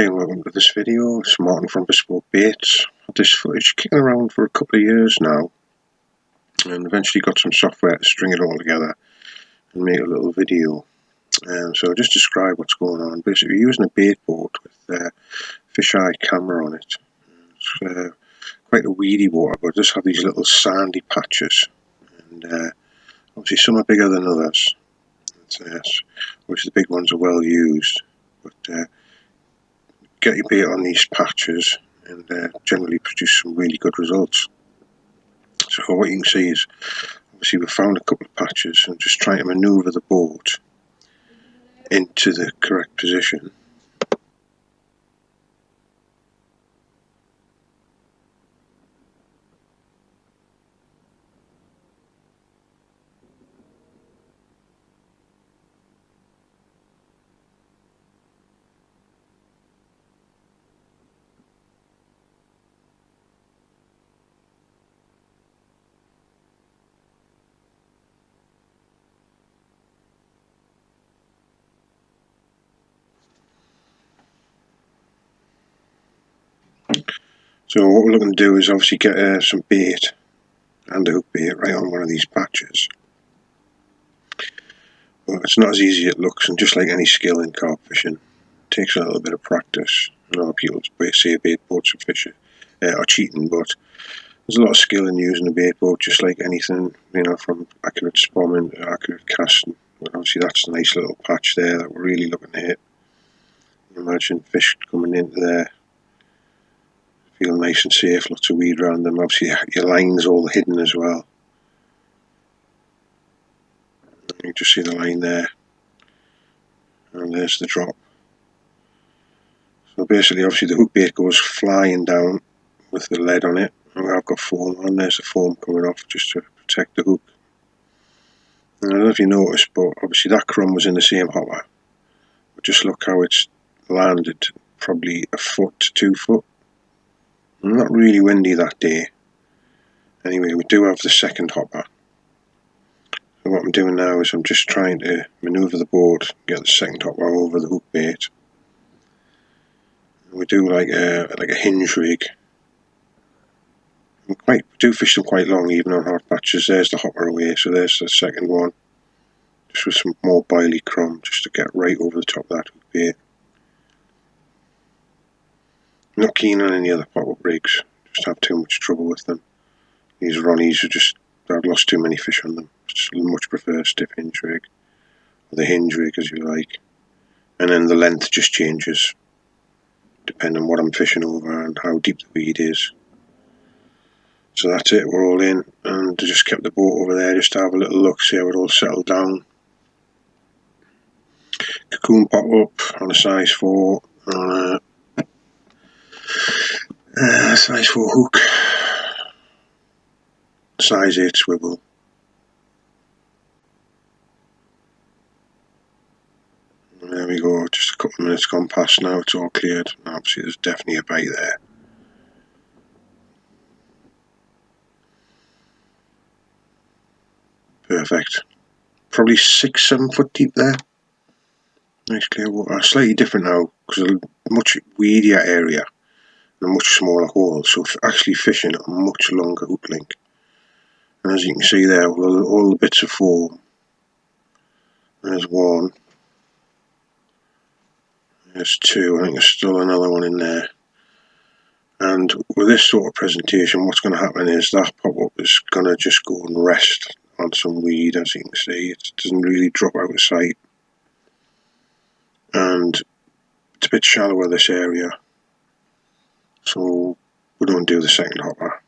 Hi and welcome to this video. It's Martin from Bespoke baits. Had this footage kicking around for a couple of years now and eventually got some software to string it all together and make a little video. So I'll just describe what's going on. Basically we're using a bait boat with a fisheye camera on it. It's quite a weedy water, but it does have these little sandy patches, and obviously some are bigger than others. Obviously the big ones are well used, but get your bait on these patches and generally produce some really good results. So what you can see is obviously we've found a couple of patches and just trying to manoeuvre the boat into the correct position. So what we're looking to do is obviously get some bait and a hook bait right on one of these patches. But it's not as easy as it looks, and just like any skill in carp fishing, it takes a little bit of practice. A lot of people say bait boats are cheating, but there's a lot of skill in using a bait boat, just like anything, from accurate spomming to accurate casting. But obviously that's a nice little patch there that we're really looking to hit. Imagine fish coming into there, feel nice and safe, lots of weed around them. Obviously your line's all hidden as well. You just see the line there, and there's the drop. So basically obviously the hook bait goes flying down with the lead on it, and I've got foam on. There's the foam coming off just to protect the hook. And I don't know if you noticed, but obviously that crumb was in the same hopper. But just look how it's landed, probably a foot to 2 foot. Not really windy that day. Anyway, we do have the second hopper. So what I'm doing now is I'm just trying to manoeuvre the boat, get the second hopper over the hook bait. We do like a hinge rig. We do fish them quite long, even on hard patches. There's the hopper away, so there's the second one. Just with some more biley crumb, just to get right over the top of that hook bait. I'm not keen on any other pop-up rigs, just have too much trouble with them. These Ronnies I've lost too many fish on them. Just much prefer a stiff hinge rig, or the hinge rig as you like. And then the length just changes, depending on what I'm fishing over and how deep the weed is. So that's it, we're all in, and I just kept the boat over there just to have a little look, see how it all settled down. Cocoon pop up on a size 4, on a size 4 hook, size 8 swivel. And there we go, just a couple of minutes gone past now, it's all cleared. Obviously there's definitely a bite there. Perfect. Probably 6-7 foot deep there. Nice clear water. Slightly different now because of a much weedier area and a much smaller hole, so actually fishing a much longer hook link. And as you can see there, all the bits of foam. There's one. There's 2. I think there's still another one in there. And with this sort of presentation, what's going to happen is that pop-up is going to just go and rest on some weed, as you can see. It doesn't really drop out of sight. And it's a bit shallower, this area. So we don't do the second hopper.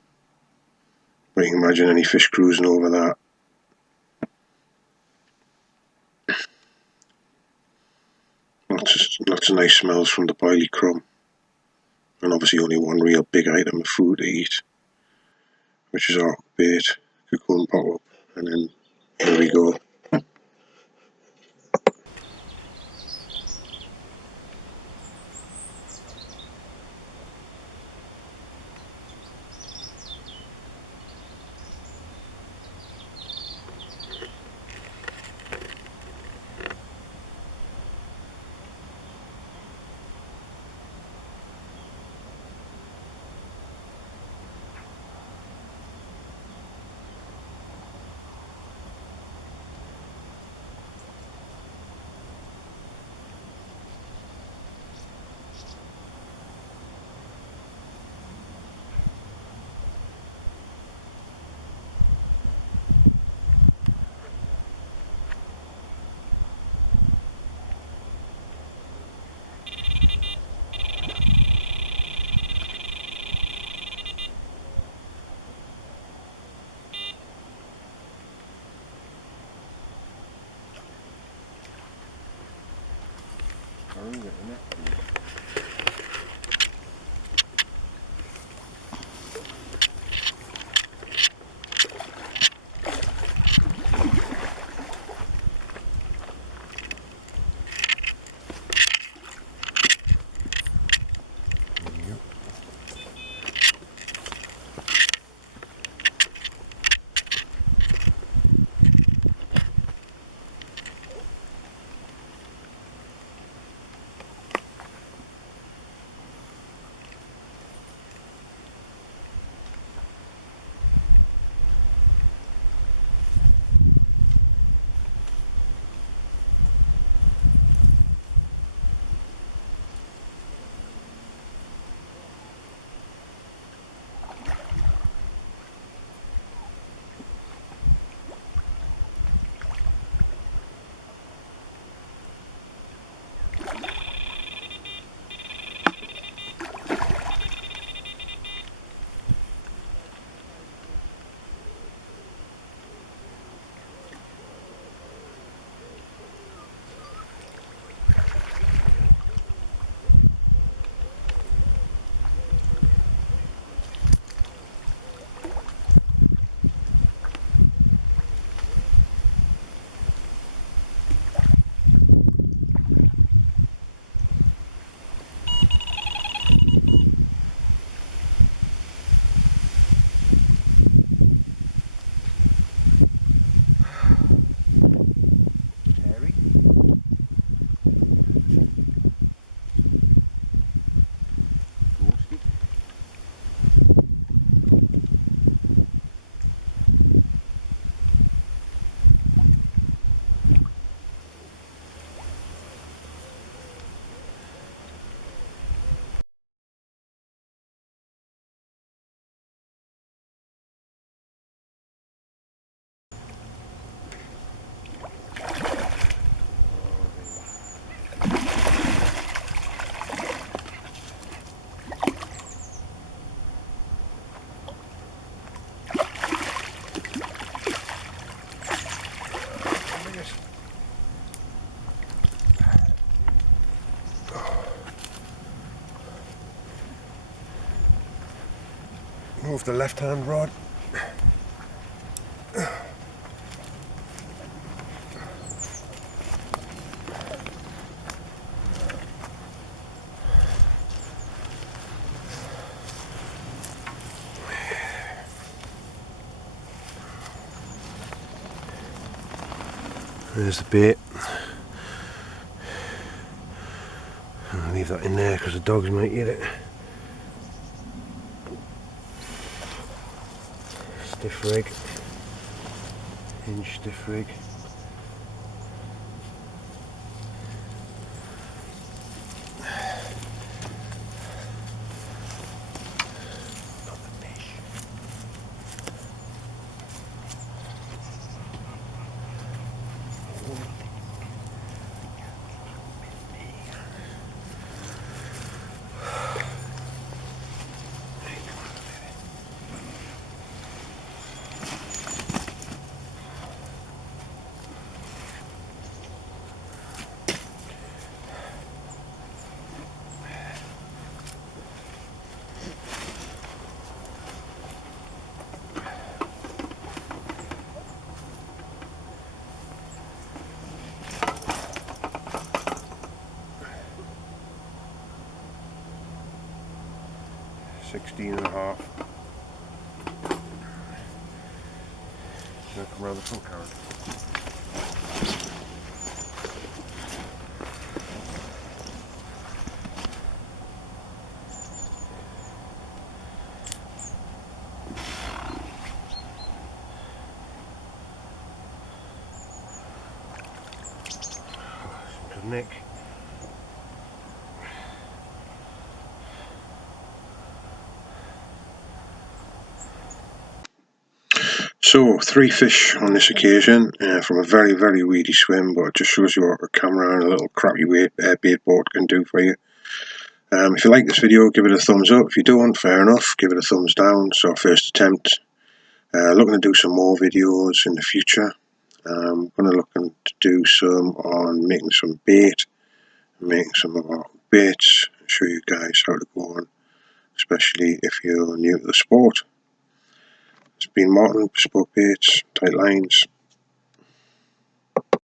But you can imagine any fish cruising over that. Lots of nice smells from the biley crumb. And obviously only one real big item of food to eat, which is our bait, cocoon pop-up. And then here we go. Move the left hand rod. There's the bait. I'll leave that in there because the dogs might eat it. Stiff rig. Hinge stiff rig. .16 and a half. Now come around the front card. Neck. So 3 fish on this occasion from a very, very weedy swim, but it just shows you what a camera and a little crappy bait boat can do for you. If you like this video, give it a thumbs up. If you don't, fair enough, give it a thumbs down. It's our first attempt. Looking to do some more videos in the future. I'm going to look to do some on making some bait, making some more baits, show you guys how to go on, especially if you're new to the sport. It's been Martin, Bespoke baits, tight lines.